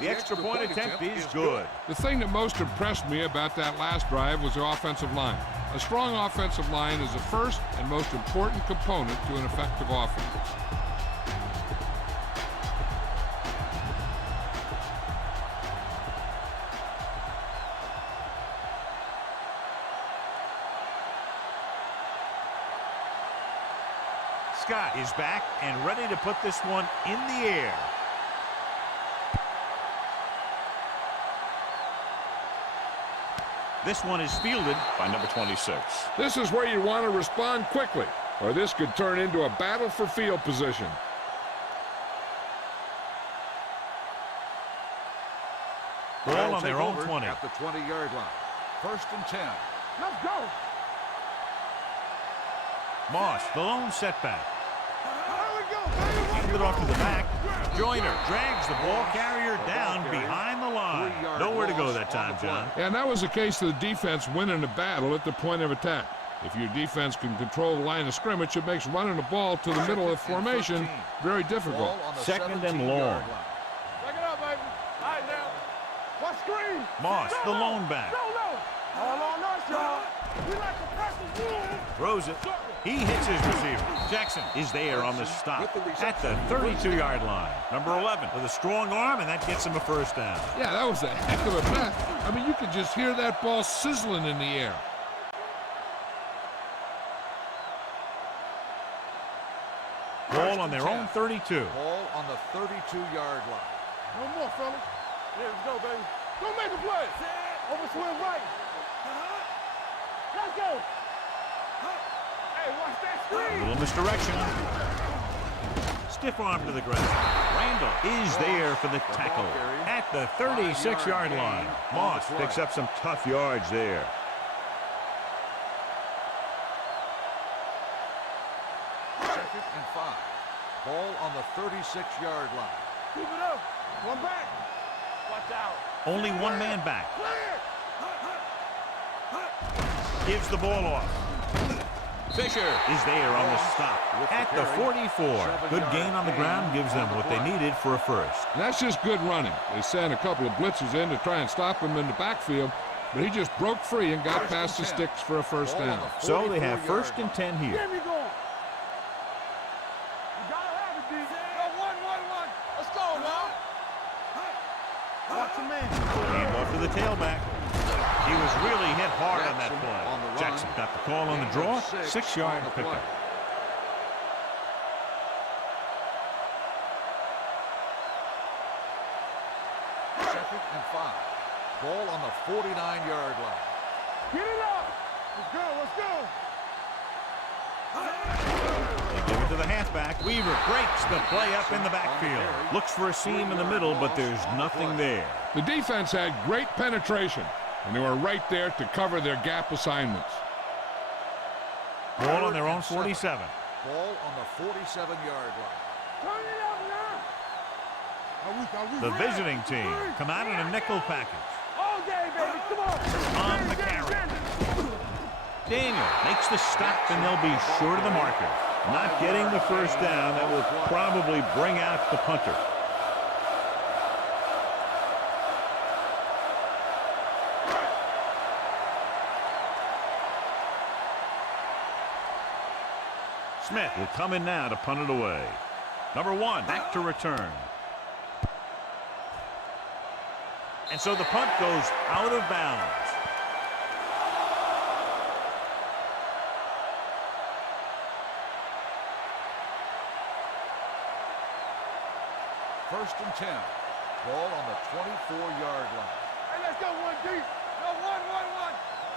The extra point attempt is good. The thing that most impressed me about that last drive was the offensive line. A strong offensive line is the first and most important component to an effective offense. Scott is back and ready to put this one in the air. This one is fielded by number 26. This is where you want to respond quickly, or this could turn into a battle for field position. Ball on their own 20. At the 20-yard line. 1st and 10. Let's go. Moss, the lone setback. There we go, baby. Handed it off to the back. Joyner drags the ball carrier down behind the line. Nowhere to go that time, John. And that was the case of the defense winning the battle at the point of attack. If your defense can control the line of scrimmage, it makes running the ball to the middle of formation very difficult. 2nd and long. Back it up, baby. All right, now. What screen? Moss, the lone back. Go, no. All on us, y'all. We like to press the rule. Throws it. He hits his receiver. Jackson is there on the stop at the 32-yard line. Number 11 with a strong arm, and that gets him a 1st down. Yeah, that was a heck of a pass. I mean, you could just hear that ball sizzling in the air. Ball on their own 32. Ball on the 32-yard line. One more, fellas. Yeah, let's go, baby. Don't make a play. Overswing right. Let's go. Hey, watch that A screen. little misdirection. Stiff arm to the ground. Randall is there for the tackle at the 36-yard line. Moss picks up some tough yards there. Second and 5. Ball on the 36-yard line. Keep it up. One back. Watch out. Only one man back. Clear. Gives the ball off. Fisher is there on the stop at the 44. Good gain on the ground gives them what they needed for a 1st. And that's just good running. They sent a couple of blitzers in to try and stop him in the backfield, but he just broke free and got past the sticks for a 1st down. So they have 1st and 10 here. Get me going. You gotta have it, D. Go, 1. Let's go, now. Watch your man. Hand off to the tailback. He was really hit hard on that On the play. run. Jackson got the call on the draw. 6-yard pickup. Second and 5. Ball on the 49-yard line. Get it up. Let's go. They give it to the halfback. Weaver breaks the play up in the backfield. Looks for a seam in the middle, but there's nothing there. The defense had great penetration, and they were right there to cover their gap assignments. Ball on their own 47. Ball on the 47-yard line. Turn it up now. The visiting team come out in a nickel package. All day, baby. Come on. On the carry. Daniel makes the stop, and they'll be short of the marker. Not getting the 1st down. That will probably bring out the punter. Smith will come in now to punt it away. Number 1 back to return. And so the punt goes out of bounds. First and 10. Ball on the 24-yard line. Hey, let's go 1 deep. No, 1.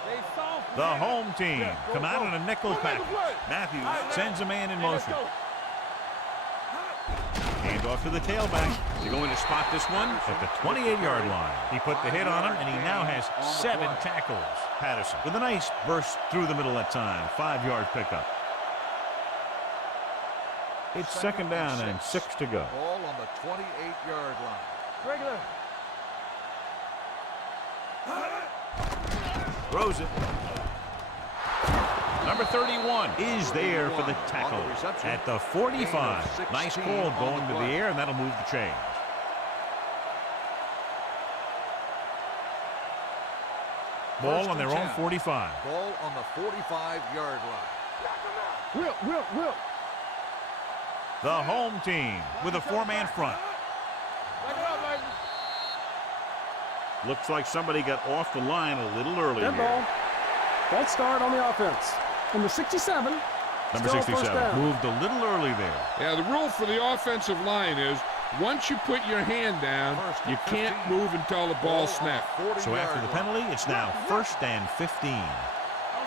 They soft. The home team come out in a nickel package. Matthews sends a man in motion. Hand off to the tailback. They're going to spot this one at the 28-yard line. He put the hit on him, and he now has 7 tackles. Patterson with a nice burst through the middle that time. 5-yard pickup. It's 2nd down and 6 to go. Ball on the 28-yard line. Regular. Throws it. Number 31 is there for the tackle at the 45. Nice ball going to the air, and that'll move the chains. Ball on their own 10. 45. Ball on the 45-yard line. Will. The home team with a 4-man front. Back it up, Lakers. Looks like somebody got off the line a little early Dead here. ball. False start on the offense. Number 67. Number Still first 67 down. moved a little early there. Yeah, the rule for the offensive line is once you put your hand down, you can't move until the ball snaps. So after the penalty, it's now 1st and 15. Don't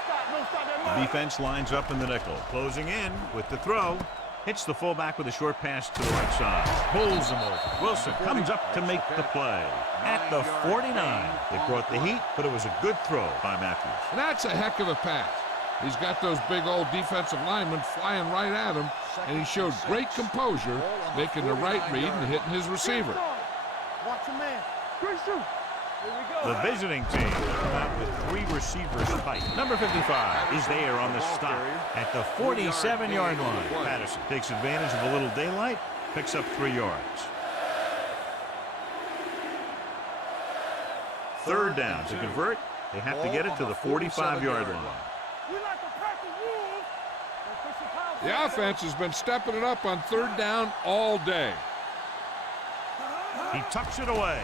stop that The line. defense lines up in the nickel. Closing in with the throw. Hits the fullback with a short pass to the right side. Pulls him over. Wilson comes up to make the play. At the 49. They brought the heat, but it was a good throw by Matthews. And that's a heck of a pass. He's got those big old defensive linemen flying right at him, and he showed great composure, making the right read and hitting his receiver. Watch your man. Good shoot. Here we go. The visiting team come out with 3 receivers tight. Number 55 is there on the stop at the 47-yard line. Patterson takes advantage of a little daylight, picks up 3 yards. 3rd down to convert. They have to get it to the 45-yard line. We like to practice rules. The offense has been stepping it up on 3rd down all day. He tucks it away.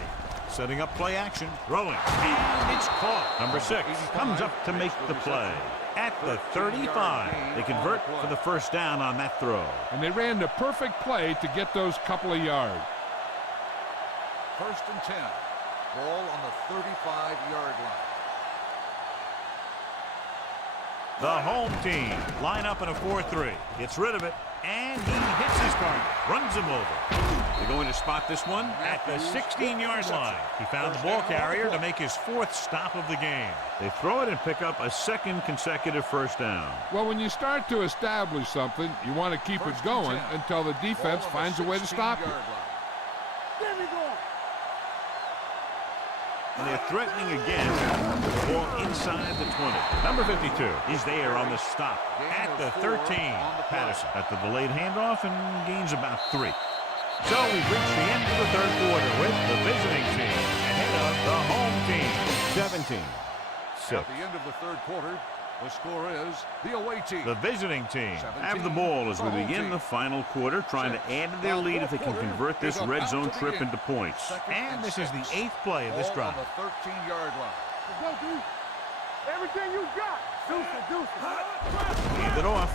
Setting up play action. Throwing. And it's caught. Number 6 comes up to make the play. At the 35. They convert for the 1st down on that throw. And they ran the perfect play to get those couple of yards. 1st and 10. Ball on the 35-yard line. The home team line up in a 4-3. Gets rid of it, and he hits his target. Runs him over. They're going to spot this one at the 16-yard line. He found the ball carrier to make his 4th stop of the game. They throw it and pick up a 2nd consecutive 1st down. Well, when you start to establish something, you want to keep it going until the defense finds a way to stop it. There we go. And they're threatening again. The ball inside the 20. Number 52 is there on the stop at the 13. Patterson at the delayed handoff and gains about 3. So we've reached the end of the 3rd quarter with the visiting team ahead of the home team. 17-6. At the end of the 3rd quarter, the score is the away team. The visiting team have the ball as we begin the final quarter, trying to add to their lead if they can convert this red zone trip into points. And this is the 8th play of this drive. On the 13-yard line. Let's go, dude. Everything you got. Deuce it. Hand it off.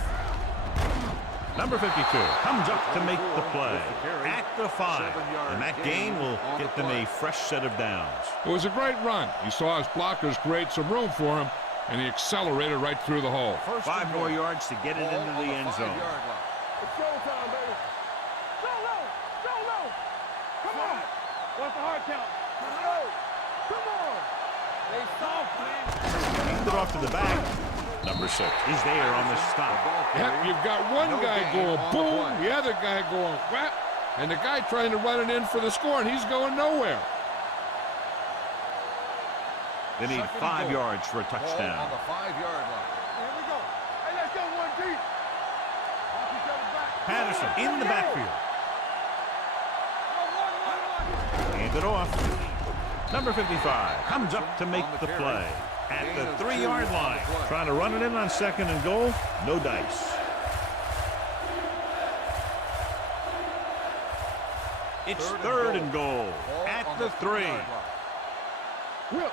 Number 52 comes up to make the play at the 5. And that gain will get them a fresh set of downs. It was a great run. He saw his blockers create some room for him, and he accelerated right through the hole. 5 more yards to get it Ball into on the end zone. 5-yard line. It's showtime, baby. Go low. Go low. Come on. What's the hard count? Go. Come on. They soft, man. Hand it off to the back. Number 6 is there on the stop. Yep, you've got one guy going boom, the other guy going whap, and the guy trying to run it in for the score, and he's going nowhere. They need 5 yards for a Ball touchdown. on the 5-yard line. Here we go. Hey, let's go one deep. Off each other's back. Patterson in the backfield. Hand it off. Number 55 comes up to make the play at the 3-yard line. Trying to run it in on 2nd and goal. No dice. It's 3rd and goal at the 3. Will.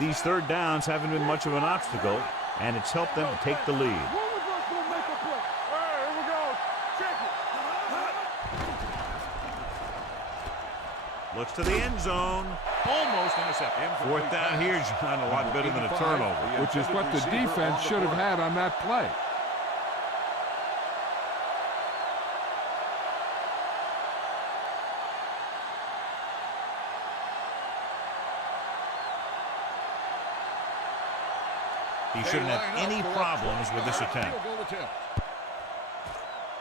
These 3rd downs haven't been much of an obstacle, and it's helped them to take the lead. One of us will make a play. All right, here we go. Check it. Looks to the end zone. Almost intercepted. 4th down here, John, a lot better than a turnover. Which is what the defense should have had on that play. He shouldn't have any problems with this attempt.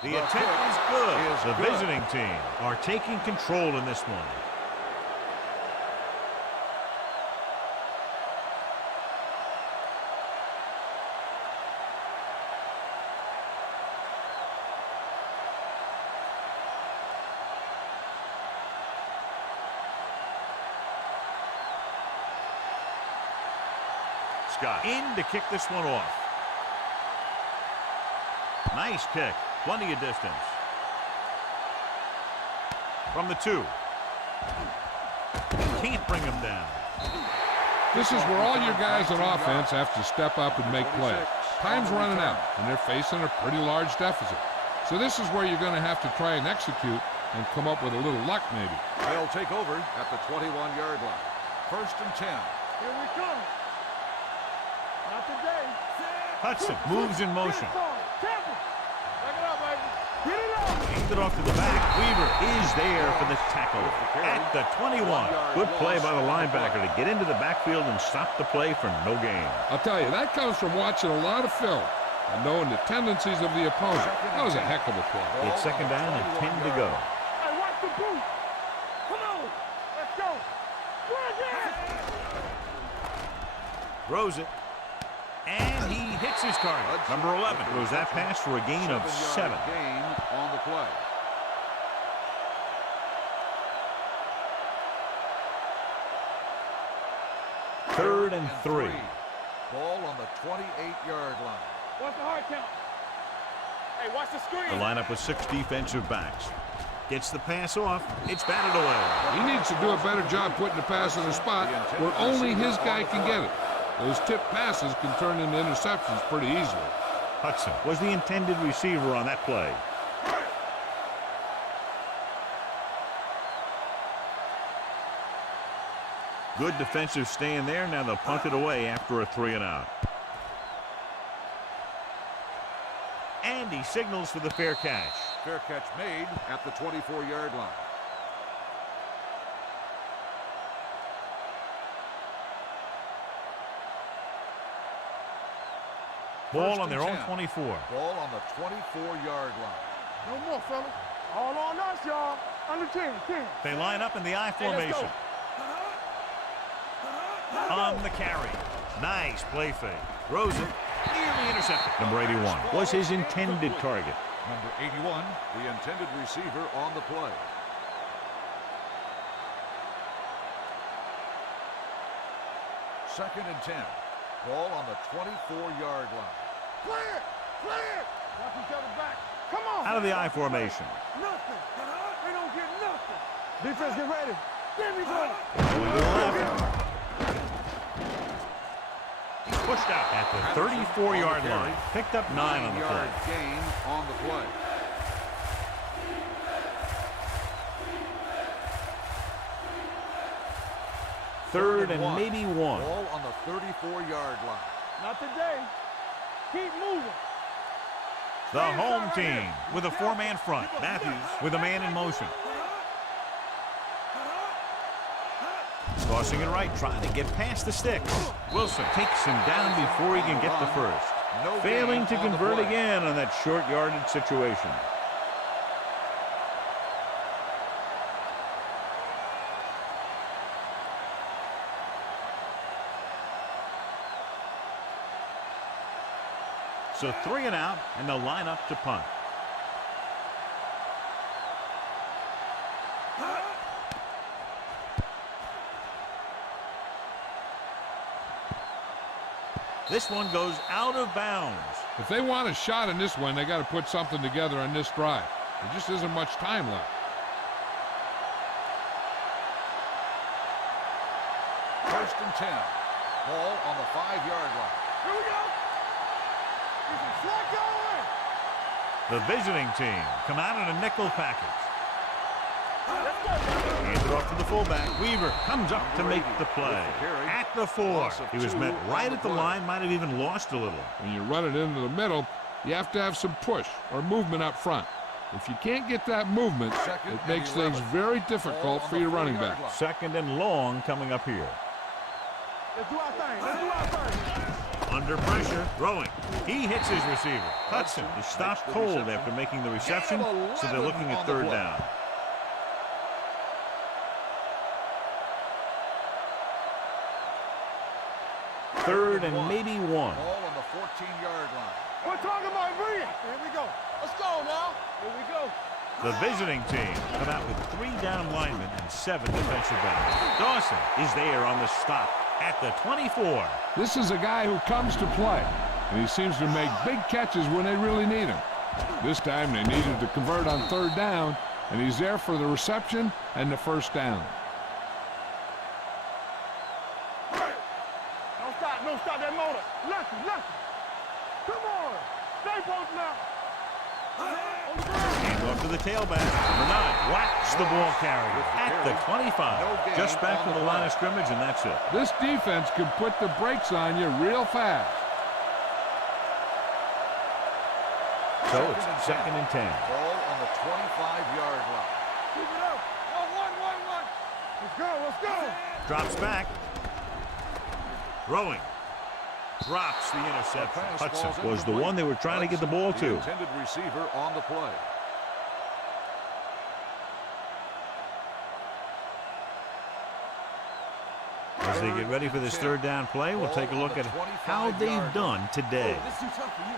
The attempt is good. The visiting team are taking control in this one. Scott in to kick this one off. Nice kick. Plenty of distance. From the 2. Can't bring him down. This is where all your guys on offense have to step up and make plays. Time's running out, and they're facing a pretty large deficit. So this is where you're going to have to try and execute and come up with a little luck maybe. They'll take over at the 21-yard line. 1st and 10. Here we come. Not today. Hudson moves in motion. Careful. Back it up, baby. Get it up. Hands it off to the back. Weaver is there for the tackle at the 21. Good play by the linebacker to get into the backfield and stop the play for no gain. I'll tell you, that comes from watching a lot of film and knowing the tendencies of the opponent. That was a heck of a play. It's 2nd down and 10 to go. Hey, watch the boot. Come on. Let's go. Throws it. And he hits his target. Number 11 throws that pass for a gain of 7. Gain on the play. Third and 3. Ball on the 28-yard line. What's the hard count? Hey, watch the screen. The lineup with 6 defensive backs. Gets the pass off. It's batted away. He needs to do a better job putting the pass in a spot where only his guy can get it. Those tip passes can turn into interceptions pretty easily. Hudson was the intended receiver on that play. Good defensive stand there. Now they'll punt it away after a 3-and-out. And he signals for the fair catch. Fair catch made at the 24-yard line. Ball on their own 24. Ball on the 24-yard line. No more, fellas. All on us, y'all. Under 10. They line up in the I formation. On the carry. Nice play fake. Throws it. Nearly intercepted. Number 81 was his intended target. Number 81, the intended receiver on the play. Second and 10. Ball on the 24-yard line. Clear. Watch each other back. Come on. Out of the I formation. Nothing. They don't get nothing. Defense, get ready. There we go. Going to the left. He's pushed out at the 34-yard line. Picked up 9 on the play. Gain on the play. Third and maybe 1. Ball on the 34-yard line. Not today. Keep moving. The home team with a 4-man front. Matthews with a man in motion. Tossing it right, trying to get past the sticks. Wilson takes him down before he can get the first. Failing to convert again on that short yardage situation. So 3 and out, and they'll line up to punt. This one goes out of bounds. If they want a shot in this one, they got to put something together on this drive. There just isn't much time left. First and 10. Ball on the 5-yard line. Here we go. The visiting team come out in a nickel package. Hands it off to the fullback. Weaver comes up to make the play. At the 4. He was met right at the line, might have even lost a little. When you run it into the middle, you have to have some push or movement up front. If you can't get that movement, it makes things very difficult for your running back. 2nd and long coming up here. Let's do our thing. Under pressure, throwing. He hits his receiver. Hudson is stopped cold after making the reception, so they're looking at 3rd down. Third and maybe 1. Ball on the 14-yard line. We're talking about bringing. Here we go. Let's go now. Here we go. The visiting team come out with 3 down linemen and 7 defensive backs. Dawson is there on the stop. at the 24. This is a guy who comes to play, and he seems to make big catches when they really need him. This time they needed to convert on third down, and he's there for the reception and the first down. Don't stop that motor. Lucky. Come on. Stay both now. And off to the tailback. Number 9 whacks the ball carrier at the 25. Just back to the line of scrimmage, and that's it. This defense can put the brakes on you real fast. So it's 2nd and 10. Ball on the 25-yard line. Keep it up. 1. Let's go. Drops back. Throwing. Drops the interception. Hudson was the one they were trying to get the ball to. The intended receiver on the play. As they get ready for this third down play, we'll take a look at how they've done today. This is too tough for you.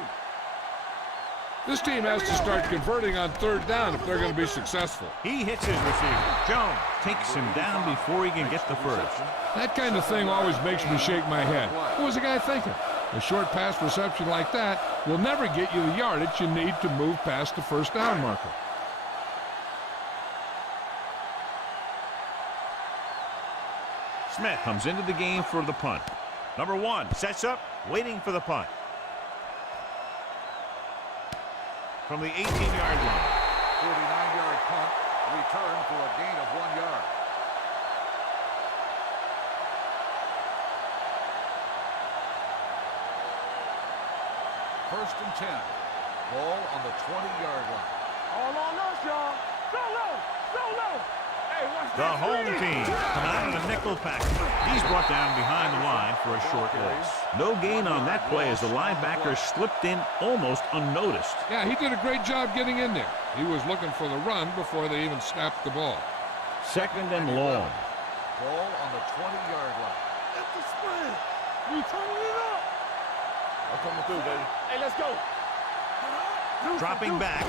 This team has to start converting on third down if they're going to be successful. He hits his receiver. Jones takes him down before he can get the first. That kind of thing always makes me shake my head. What was the guy thinking? A short pass reception like that will never get you the yardage you need to move past the first down marker. Smith comes into the game for the punt. Number 1 sets up, waiting for the punt. From the 18-yard line. 49-yard punt, return for a gain of 1 yard. First and 10. Ball on the 20-yard line. All on us, y'all. Go low. Hey, watch The that home screen. team coming out of the nickel package. He's brought down behind the line for a short loss. No gain on that play as the linebacker slipped in almost unnoticed. Yeah, he did a great job getting in there. He was looking for the run before they even snapped the ball. 2nd and long. Ball on the 20-yard line. That's the spread. We turning it up. I'm coming through, baby. Hey, let's go. Dropping back.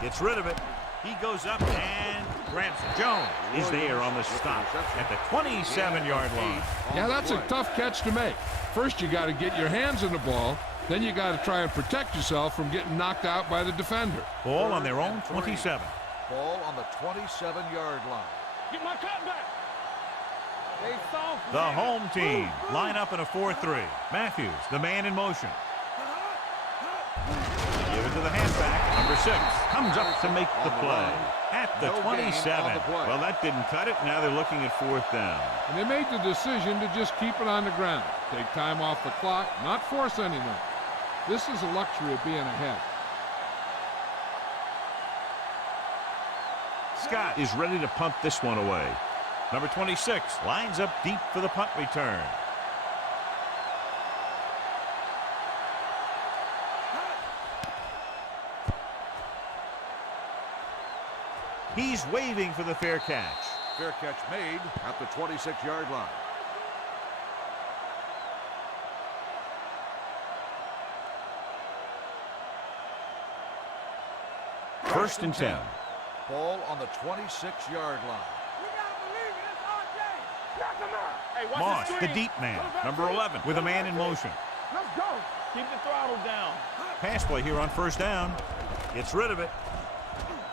Gets rid of it. He goes up and grabs it. Jones is there on the stop at the 27-yard line. Yeah, that's a tough catch to make. First, you got to get your hands on the ball. Then you got to try and protect yourself from getting knocked out by the defender. Ball on their own 27. Ball on the 27-yard line. Get my cut back. They soft. The home team line up in a 4-3. Matthews, the man in motion. Give it to the halfback. Number 6 comes up to make the play at the 27. Well, that didn't cut it. Now they're looking at 4th down. And they made the decision to just keep it on the ground. Take time off the clock, not force anything. This is a luxury of being ahead. Scott is ready to punt this one away. Number 26 lines up deep for the punt return. He's waving for the fair catch. Fair catch made at the 26-yard line. First and 10. Ball on the 26-yard line. We gotta believe it. It's RJ. Knock him out. Hey, watch Moss, the the screen. deep man. Number 11 with a man in motion. Let's go. Keep the throttle down. Pass play here on first down. Gets rid of it.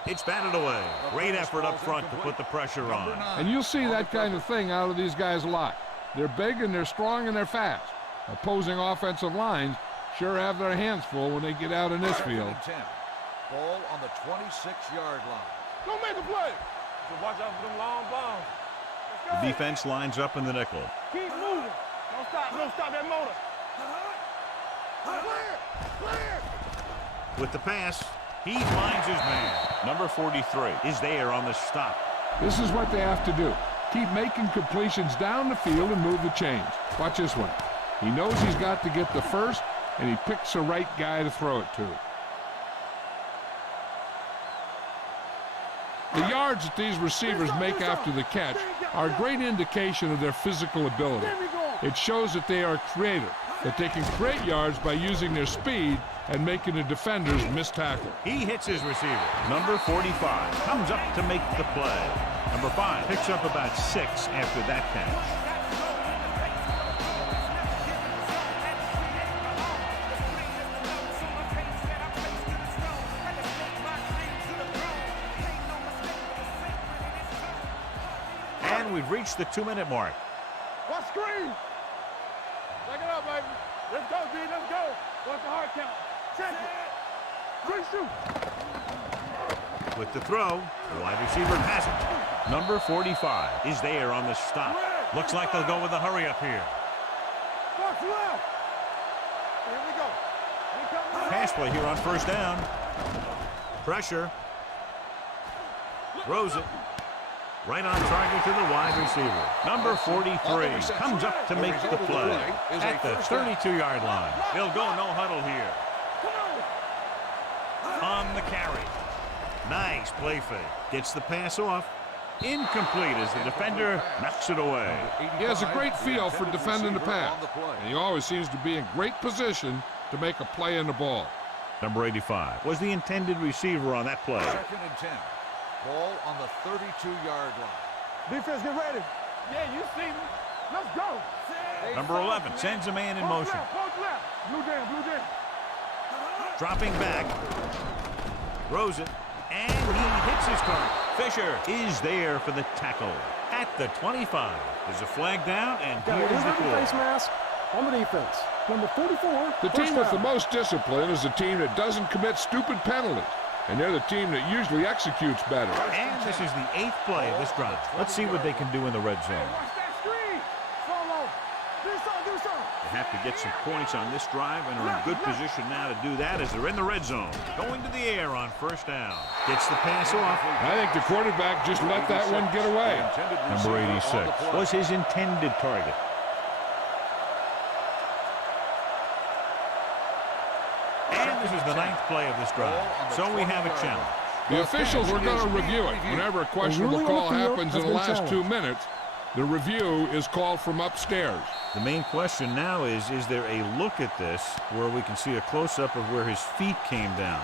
It's batted away. Great effort up front to put the pressure on. And you'll see that kind of thing out of these guys a lot. They're big and they're strong and they're fast. Opposing offensive lines sure have their hands full when they get out in this field. Ball on the 26-yard line. Don't make a play. So watch out for them long bombs. The defense lines up in the nickel. Keep moving. Don't stop that motor. Clear. With the pass, he finds his man. Number 43 is there on the stop. This is what they have to do. Keep making completions down the field and move the chains. Watch this one. He knows he's got to get the first, and he picks the right guy to throw it to. The yards that these receivers make after the catch are a great indication of their physical ability. It shows that they are creative, that they can create yards by using their speed and making the defenders miss tackle. He hits his receiver. Number 45 comes up to make the play. Number 5 picks up about 6 after that catch. we've reached the 2-minute mark. What screen? Take it up, baby. Let's go, D. Let's go. What's the hard count? Check it. 3 shoot. With the throw, the wide receiver has it. Number 45 is there on the stop. Looks like they'll go with a hurry up here. Box left. Here we go. Pass play here on first down. Pressure. Throws it. Right on target to the wide receiver. Number 43 comes up to make the play at the 32-yard line. They'll go no huddle here. On the carry. Nice play fake. Gets the pass off. Incomplete as the defender knocks it away. He has a great feel for defending the pass, and he always seems to be in great position to make a play in the ball. Number 85 was the intended receiver on that play. 2nd and 10. Ball on the 32-yard line. Defense, get ready. Yeah, you see me. Let's go. Number 11 sends a man in motion. Post left. Blue jam, blue jam. Dropping back. Throws it. And he hits his target. Fisher is there for the tackle at the 25. There's a flag down, and here's the call. Face mask on the defense. Number 44. The team with the most discipline is the team that doesn't commit stupid penalties, and they're the team that usually executes better. And this is the 8th play of this drive. Let's see what they can do in the red zone. Watch that screen. Solo. Do something. They have to get some points on this drive and are in good position now to do that as they're in the red zone. Going to the air on first down. Gets the pass off. I think the quarterback just let that one get away. Number 86 was his intended target. And this is the 9th play of this drive. So we have a challenge. The officials are going to review it. Whenever a questionable call happens in the last 2 minutes, the review is called from upstairs. The main question now is there a look at this where we can see a close-up of where his feet came down?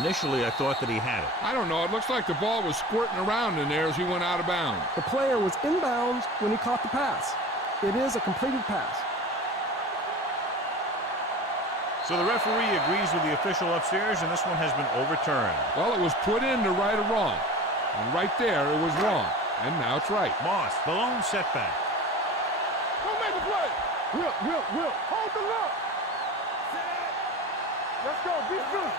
Initially, I thought that he had it. I don't know. It looks like the ball was squirting around in there as he went out of bounds. The player was inbounds when he caught the pass. It is a completed pass. So the referee agrees with the official upstairs, and this one has been overturned. Well, it was put in to right a wrong. And right there, it was wrong. And now it's right. Moss, the lone setback. Don't make a play. Will. Hold the look. Let's go. Be good.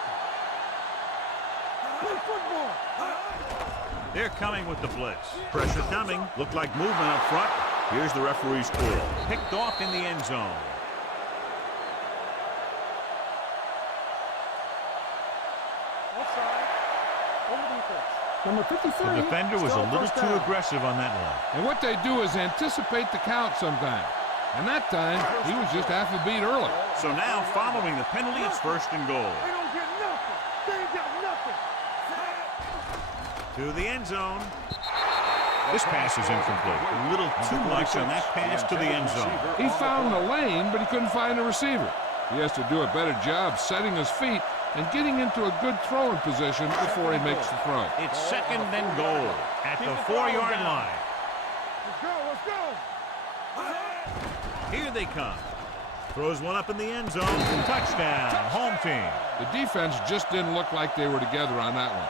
Play football. They're coming with the blitz. Pressure coming. Looked like movement up front. Here's the referee's call. Picked off in the end zone. Offside. On the defense. Number 53. The defender was a little too aggressive on that one. And what they do is anticipate the count sometimes. And that time, he was just half a beat early. So now, following the penalty, it's 1st and goal. They don't get nothing. They ain't got nothing. To the end zone. This pass is incomplete. A little too much on that pass to the end zone. He found the lane, but he couldn't find the receiver. He has to do a better job setting his feet and getting into a good throwing position before he makes the throw. It's 2nd and goal at the 4-yard line. Let's go. Here they come. Throws one up in the end zone. Touchdown, home team. The defense just didn't look like they were together on that one.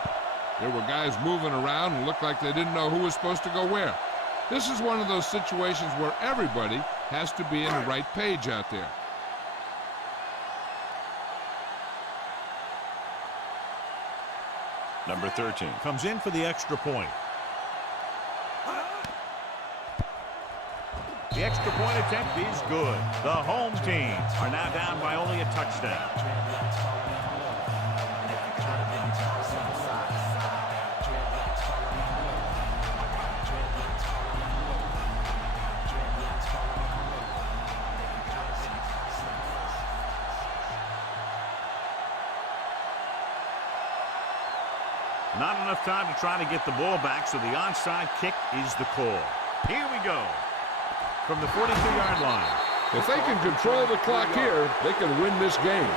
There were guys moving around and looked like they didn't know who was supposed to go where. This is one of those situations where everybody has to be in the right page out there. Number 13 comes in for the extra point. The extra point attempt is good. The home team are now down by only a touchdown. Not enough time to try to get the ball back, so the onside kick is the call. Here we go. From the 42-yard line. If they can control the clock here, they can win this game.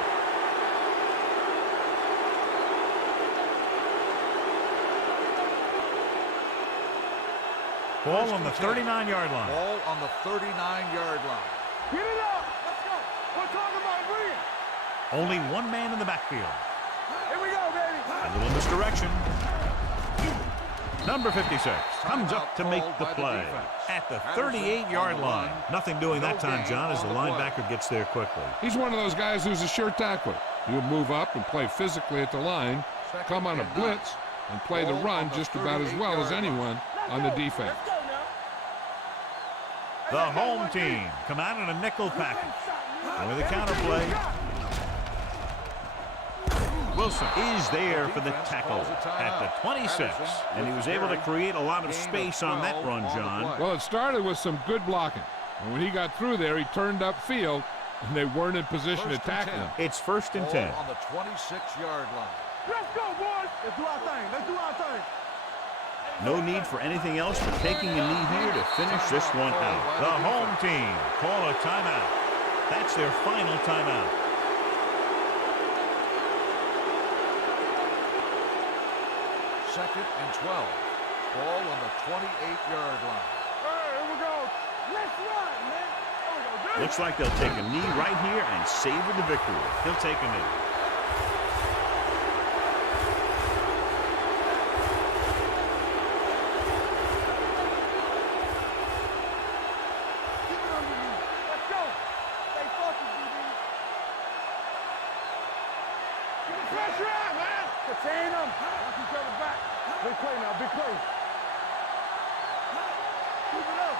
Ball on the 39-yard line. Ball on the 39-yard line. Get it up. Let's go. We're talking about winning. Only one man in the backfield. Here we go, baby. A little misdirection. Number 56 comes up to make the play at the 38-yard line. Nothing doing that time, John, as the linebacker gets there quickly. He's one of those guys who's a sure tackler. He'll move up and play physically at the line, come on a blitz, and play the run just about as well as anyone on the defense. The home team come out in a nickel package. And with a counter play, Wilson is there for the tackle at the 26. And he was able to create a lot of space on that run, John. Well, it started with some good blocking. And when he got through there, he turned upfield, and they weren't in position to tackle him. It's 1st and 10. On the 26-yard line. Let's go, boys. Let's do our thing. Let's do our thing. No need for anything else but taking a knee here to finish this one out. The home team call a timeout. That's their final timeout. Second and 12. Ball on the 28-yard line. Here we go. Let's run, man. Looks like they'll take a knee right here and savor the victory. He'll take a knee. Let's go. Stay focused, DB. Get the pressure out, man. Contain them. Watch each other back. Big play now, big play. Keep it up.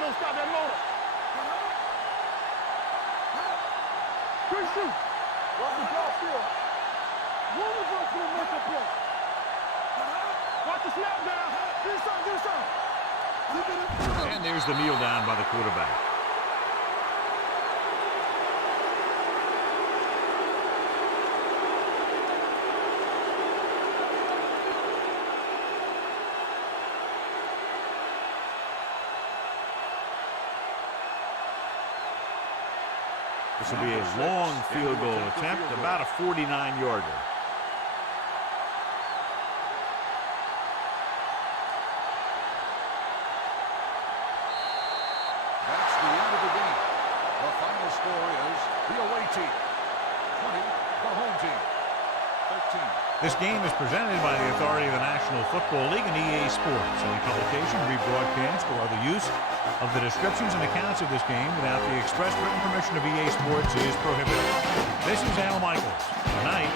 Don't stop that motor. Good shoot. Watch the ball still. Move the ball to the mental play. Watch the snap down. Do something. And there's the kneel down by the quarterback. This will be a long field goal attempt, about a 49-yarder. That's the end of the game. The final score is the away team 20, the home team 13. This game is presented by the authority of the National Football League and EA Sports. Any publication, rebroadcast, or other use of the descriptions and accounts of this game without the express written permission of EA Sports is prohibited. This is Al Michaels. Good night.